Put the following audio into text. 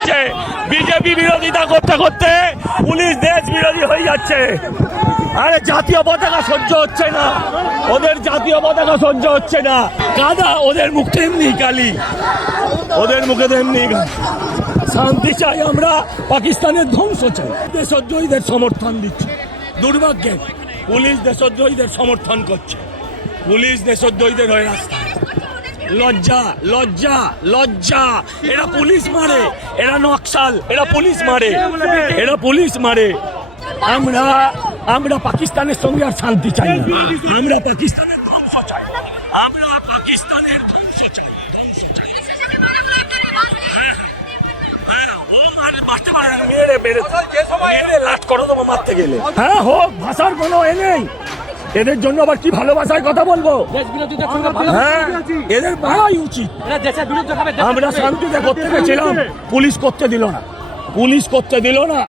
BJP বিরোধিতা করতে করতে পুলিশ দেশ বিরোধী হয়ে যাচ্ছে। আরে জাতীয় পতাকা সহ্য হচ্ছে না, ওদের জাতীয় পতাকা সহ্য হচ্ছে না। কাদা ওদের মুখ তেমনি কালি, ওদের মুখে তেমনি। শান্তি চাই আমরা, পাকিস্তানের ধ্বংস চাই। দেশদ্রোহীদের সমর্থন দিচ্ছে। দুর্ভাগ্যে পুলিশ দেশদ্রোহীদের সমর্থন করছে, পুলিশ দেশদ্রোহীদের হয়ে রাস্তায়। লজ্জা লজ্জা লজ্জা! এরা পুলিশ মারে, এরা নকশাল, এরা পুলিশ মারে, এরা পুলিশ মারে। আমরা আমরা পাকিস্তানের সঙ্গে আর শান্তি চাই না, আমরা পাকিস্তানের ধ্বংস চাই, আমরা পাকিস্তানের ধ্বংস চাই, ধ্বংস চাই। হ্যাঁ হোক, ভাষার কোনো এ নেই। এদের জন্য আবার কি ভালোবাসায় কথা বলবো? হ্যাঁ, এদের মারাই উচিত। আমরা শান্তিতে করতে গেছিলাম, পুলিশ করতে দিল না, পুলিশ করতে দিল না।